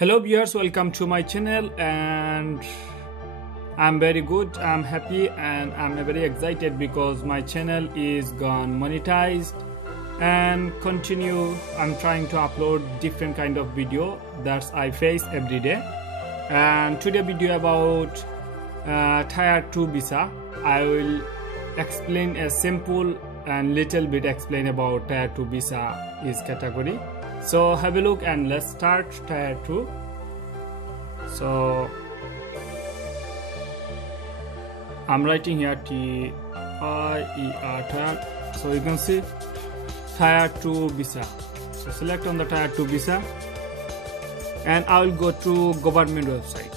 Hello viewers, welcome to my channel, and I'm very good, I'm happy, and I'm very excited because my channel is gone monetized and I'm trying to upload different kind of video that I face every day. And today video about tier 2 visa. I will explain a simple and little bit explain about tier 2 visa is category. So have a look and let's start tier 2. So I'm writing here TIER tier. So you can see tier 2 visa. So select on the tier 2 visa and I will go to government website.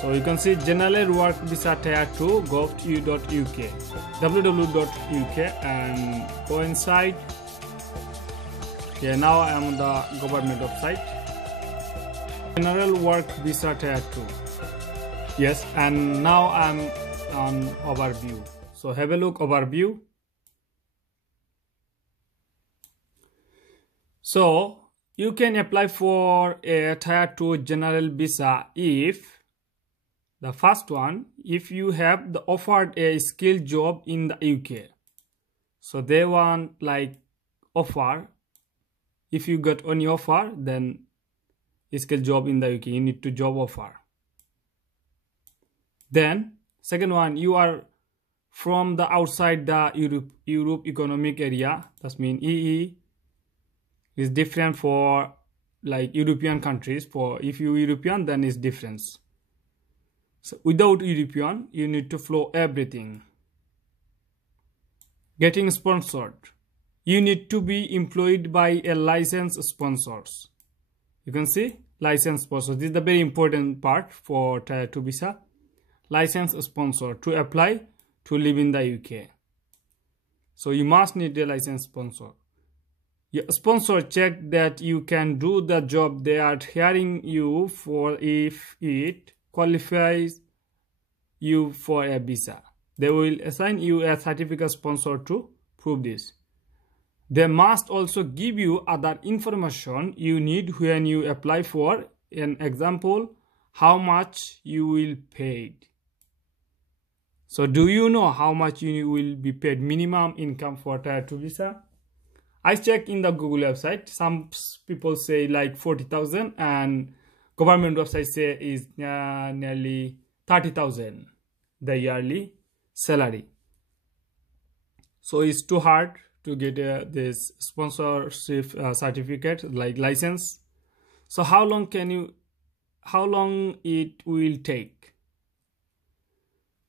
So you can see general work visa tier 2 gov.uk www.uk and go inside. Yeah, now I am on the government website. General work visa tier 2. Yes, and now I'm on overview. So have a look overview. So you can apply for a tier 2 general visa if the first one, if you have offered a skilled job in the UK. So they want like offer. If you got any offer, then skilled job in the UK, you need to job offer. Then second one, you are from the outside the Europe economic area. That means EE is different for like European countries. For if you European, then it's difference. So without European, you need to flow everything. Getting sponsored. You need to be employed by a licensed sponsors. You can see licensed sponsor. This is the very important part for tier 2 visa. Licensed sponsor to apply to live in the UK. So you must need a licensed sponsor. Your sponsor check that you can do the job they are hiring you for if it qualifies you for a visa. They will assign you a certificate sponsor to prove this. They must also give you other information you need when you apply for an example, how much you will paid. So do you know how much you will be paid minimum income for tier 2 visa? I check in the Google website. Some people say like 40,000 and government website say is nearly 30,000 the yearly salary. So it's too hard to get this sponsorship certificate like license. So how long it will take?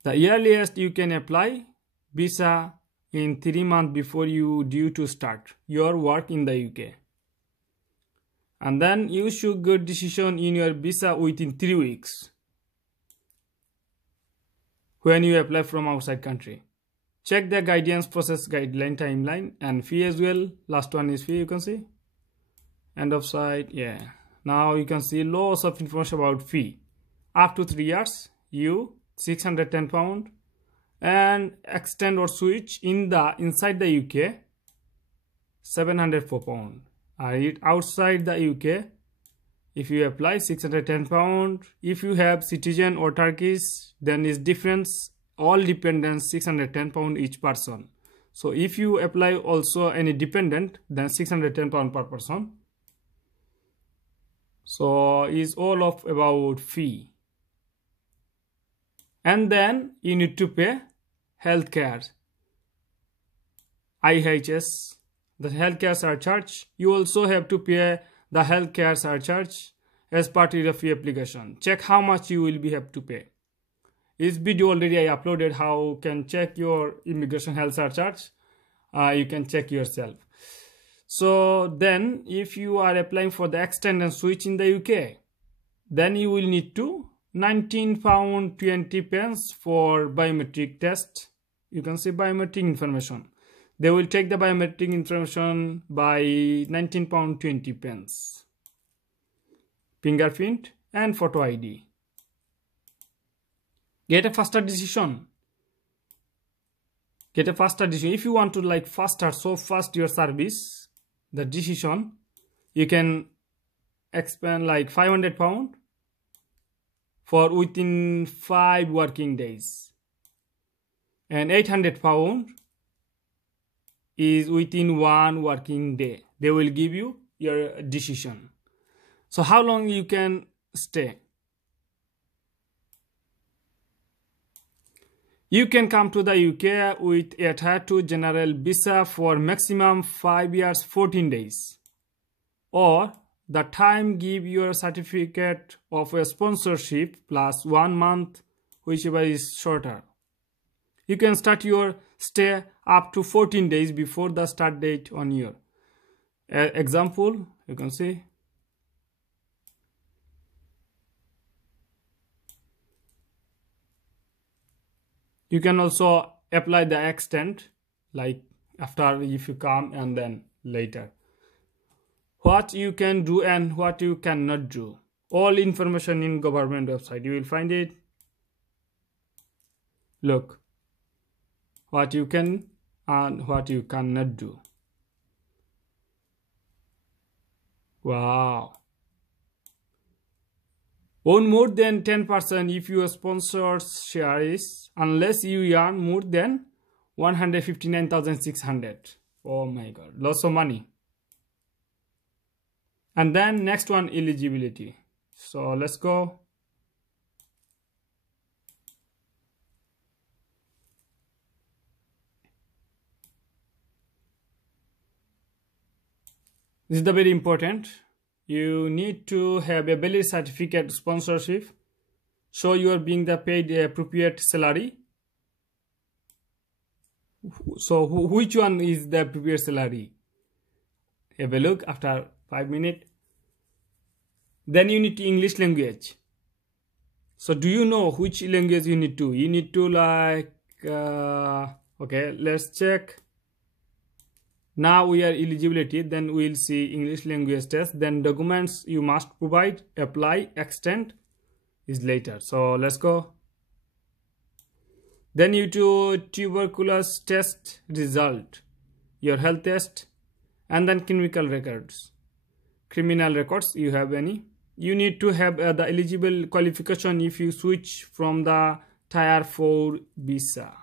The earliest you can apply visa in 3 months before you due to start your work in the UK. And then you should get decision in your visa within 3 weeks when you apply from outside country. Check the guidance process guideline timeline and fee as well. Last one is fee, you can see. End of site, yeah. Now you can see lots of information about fee. Up to 3 years, you £610 and extend or switch inside the UK £704. And outside the UK, if you apply £610. If you have citizen or Turkish, then is difference. All dependents £610 each person. So if you apply also any dependent, then £610 per person. So is all of about fee. And then you need to pay healthcare, IHS, the healthcare surcharge. You also have to pay the healthcare surcharge as part of your application. Check how much you will have to pay. This video already I uploaded how can check your immigration health surcharge. You can check yourself. So then if you are applying for the extend and switch in the UK, then you will need to £19.20 for biometric test. You can see biometric information. They will take the biometric information by £19.20. Fingerprint and photo ID. Get a faster decision. If you want to like faster, so fast your service, the decision, you can expend like £500 for within 5 working days, and £800 is within 1 working day. They will give you your decision. So how long you can stay? You can come to the UK with a Tier 2 general visa for maximum 5 years 14 days, or the time give your certificate of a sponsorship plus 1 month, whichever is shorter. You can start your stay up to 14 days before the start date on your example. You can see you can also apply the extent, like after if you come and then later. What you can do and what you cannot do. All information in government website. You will find it. Look. What you can and what you cannot do. Wow. Own more than 10% if your sponsor's share is, unless you earn more than 159,600. Oh my god, lots of money. And then next one, eligibility. So let's go. This is the very important. You need to have a valid certificate sponsorship, so you are being the paid appropriate salary. So which one is the appropriate salary? Have a look after 5 minutes. Then you need English language. So do you know which language you need to? You need to like okay, let's check. Now we are eligibility, then we will see English language test, then documents you must provide, apply, extend is later. So let's go. Then you do tuberculosis test result, your health test, and then criminal records. Criminal records, you have any? You need to have the eligible qualification if you switch from the Tier 4 visa.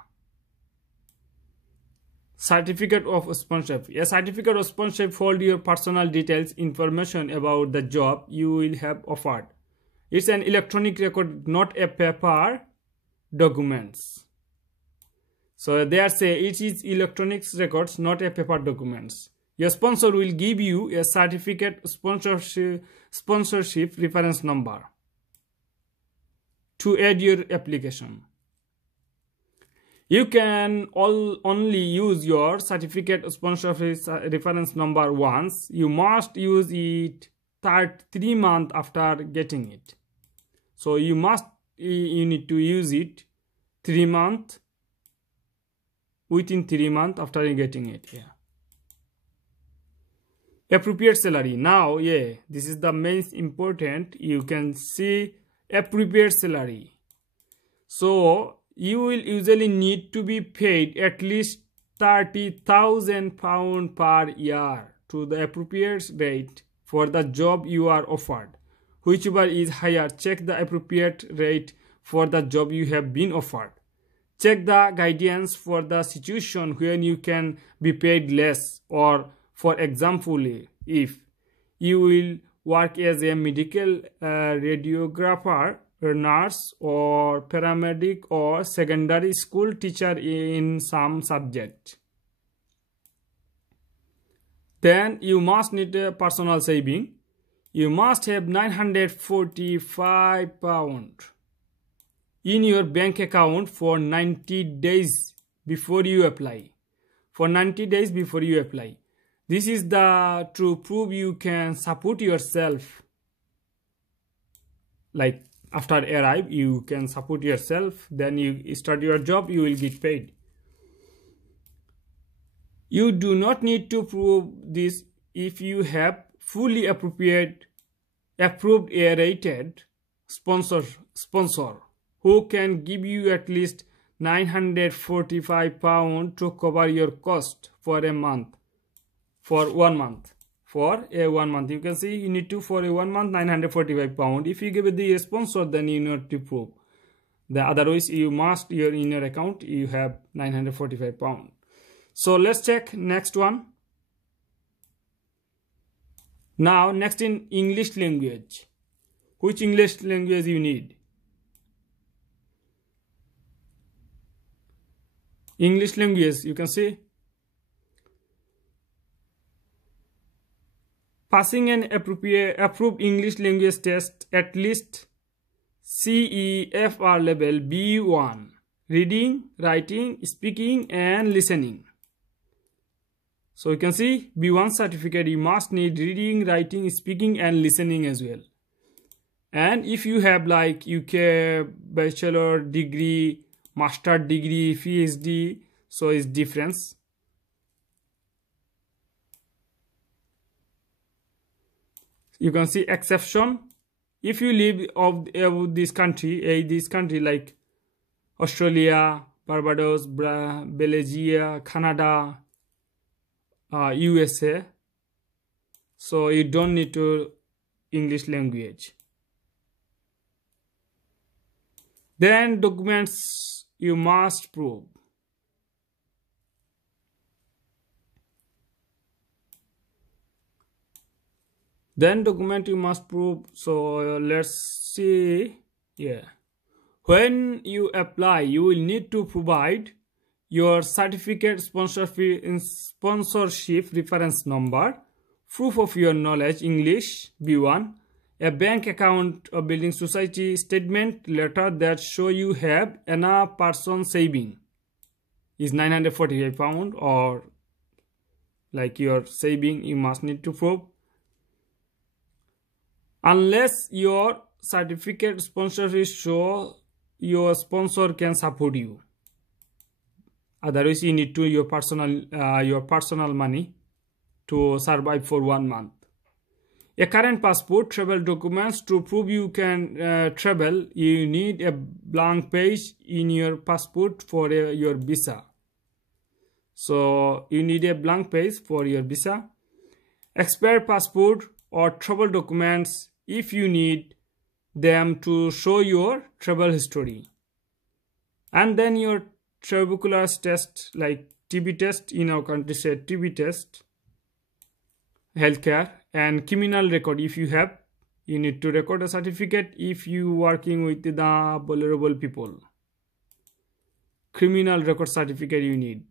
Certificate of sponsorship. A certificate of sponsorship holds your personal details, information about the job you will have offered. It's an electronic record, not a paper documents. So they say it is electronic records, not a paper documents. Your sponsor will give you a certificate sponsorship reference number to add your application. You can only use your certificate sponsorship reference number once. You must use it 3 months after getting it. So you need to use it 3 months, within 3 months after getting it. Yeah. Appropriate salary. Now, this is the most important. You can see appropriate salary. So you will usually need to be paid at least £30,000 per year to the appropriate rate for the job you are offered. Whichever is higher, check the appropriate rate for the job you have been offered. Check the guidance for the situation when you can be paid less, or for example, if you will work as a medical radiographer, a nurse, or paramedic, or secondary school teacher in some subject. Then you must need a personal saving. You must have £945 in your bank account for 90 days before you apply. For 90 days before you apply. This is to prove you can support yourself. Like after arrive, you can support yourself. Then you start your job, you will get paid. You do not need to prove this if you have fully approved A-rated sponsor who can give you at least £945 to cover your cost for a month, for 1 month. for a 1 month. You can see you need to for a 1 month £945. If you give it the sponsor, then you need to prove. The otherwise you must in your account you have £945. So let's check next one. Now next in English language. Which English language you need? English language, you can see. Passing an approved English language test at least CEFR level B1. Reading, writing, speaking and listening. So you can see B1 certificate you must need reading, writing, speaking and listening as well. And if you have like UK bachelor degree, master degree, PhD, so it's difference. You can see exception. If you live of this country like Australia, Barbados, Belgium, Canada, USA, so you don't need to English language. Then documents you must prove. Then document you must prove. So let's see. Yeah. When you apply, you will need to provide your certificate, sponsorship reference number, proof of your knowledge, English B1, a bank account or building society statement letter that show you have enough person saving is £945 or like your saving you must need to prove. Unless your certificate sponsorship show your sponsor can support you. Otherwise you need to your personal money to survive for 1 month. A current passport, travel documents to prove you can travel. You need a blank page in your passport for your visa. So you need a blank page for your visa. Expired passport or travel documents if you need them to show your travel history. And then your tuberculosis test like TB test, in our country said TB test, healthcare, and criminal record if you have. You need to record a certificate if you working with the vulnerable people. Criminal record certificate you need.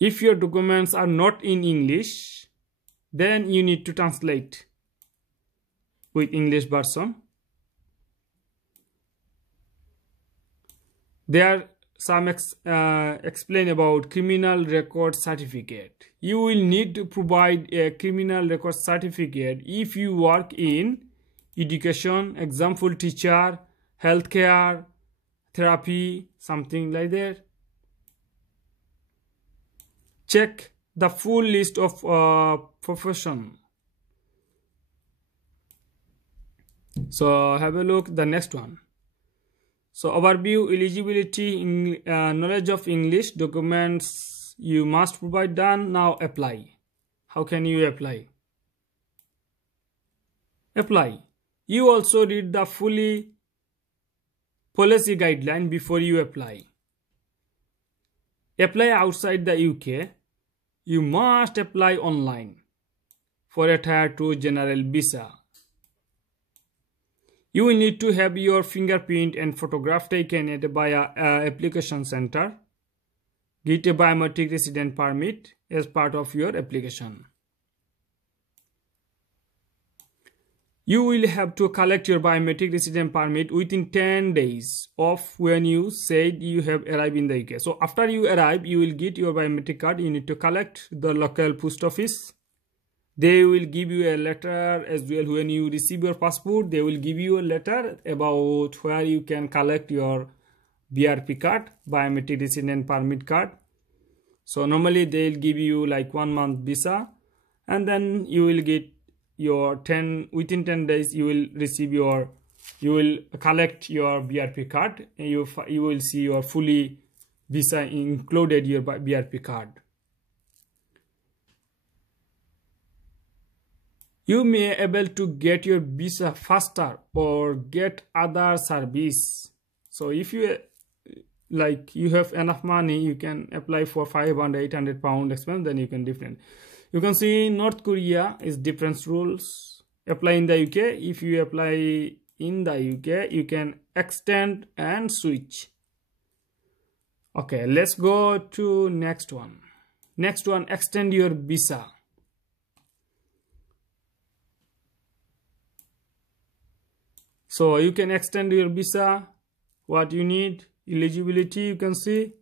If your documents are not in English, then you need to translate with English version. There some explain about criminal record certificate. You will need to provide a criminal record certificate if you work in education, example teacher, healthcare, therapy, something like that. Check the full list of profession. So have a look the next one. So overview, eligibility, knowledge of English, documents you must provide done. Now apply. How can you apply? Apply. You also read the fully policy guideline before you apply. Apply outside the UK. You must apply online for a Tier 2 general visa. You will need to have your fingerprint and photograph taken at a application center. Get a biometric resident permit as part of your application. You will have to collect your biometric resident permit within 10 days of when you said you have arrived in the UK. So after you arrive, you will get your biometric card. You need to collect the local post office. They will give you a letter as well. When you receive your passport, they will give you a letter about where you can collect your BRP card, biometric resident permit card. So normally they'll give you like 1 month visa, and then you will get your within 10 days you will receive you will collect your BRP card, and you will see your fully visa included your BRP card. You may able to get your visa faster or get other service. So if you like you have enough money, you can apply for 500-800 pound expense, then you can different. You can see North Korea is different rules. Apply in the UK. If you apply in the UK, you can extend and switch. Okay, let's go to next one. Next one, extend your visa. So you can extend your visa. What you need, eligibility, you can see.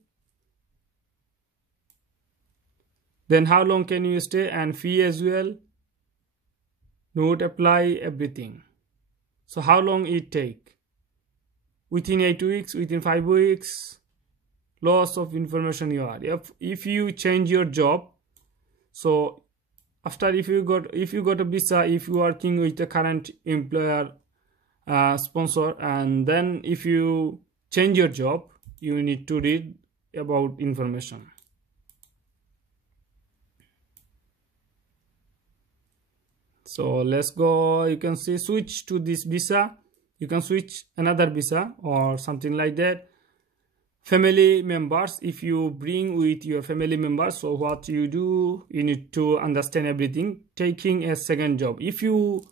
Then how long can you stay and fee as well. Note, apply, everything. So how long it take? Within 8 weeks, within 5 weeks. Lots of information you are. If you change your job, so after if you got a visa, if you are working with the current employer sponsor, and then if you change your job, you need to read about information. So let's go. You can see switch to this visa. You can switch another visa or something like that. Family members, if you bring with your family members, so what you do, you need to understand everything. Taking a second job, if you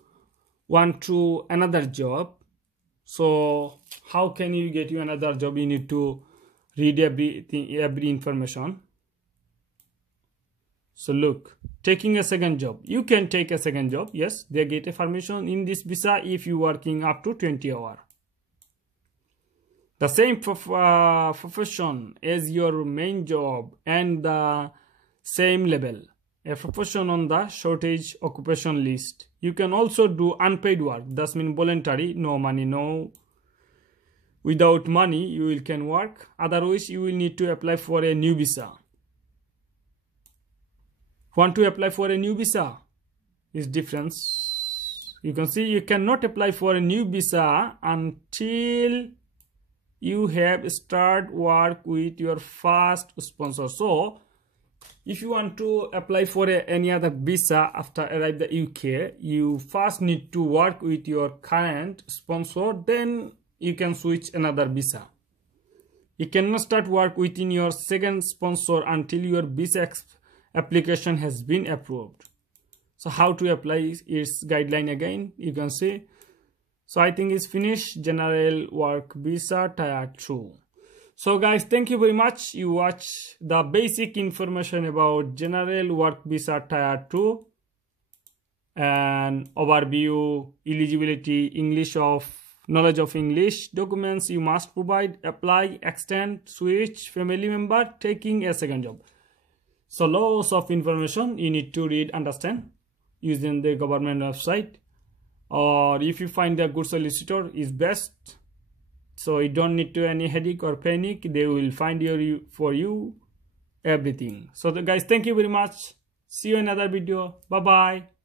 want to another job, so how can you get you another job? You need to read everything, every information. So look, taking a second job, you can take a second job. Yes, they get a permission in this visa if you working up to 20 hours. The same profession as your main job and the same level. A profession on the shortage occupation list. You can also do unpaid work. That means voluntary, no money, no. Without money, you can work. Otherwise, you will need to apply for a new visa. Want to apply for a new visa? Is difference. You can see you cannot apply for a new visa until you have start work with your first sponsor. So if you want to apply for any other visa after arrive the UK, you first need to work with your current sponsor, then you can switch another visa. You cannot start work within your second sponsor until your visa application has been approved. So how to apply its guideline again, you can see. So I think it's finished. General work visa tier 2. So guys, thank you very much. You watch the basic information about general work visa tier 2 and overview, eligibility, English of knowledge of English, documents you must provide, apply, extend, switch, family member, taking a second job. So lots of information you need to read, understand using the government website. Or if you find a good solicitor is best, so you don't need to any headache or panic. They will find for you everything. So guys, thank you very much. See you in another video. Bye bye.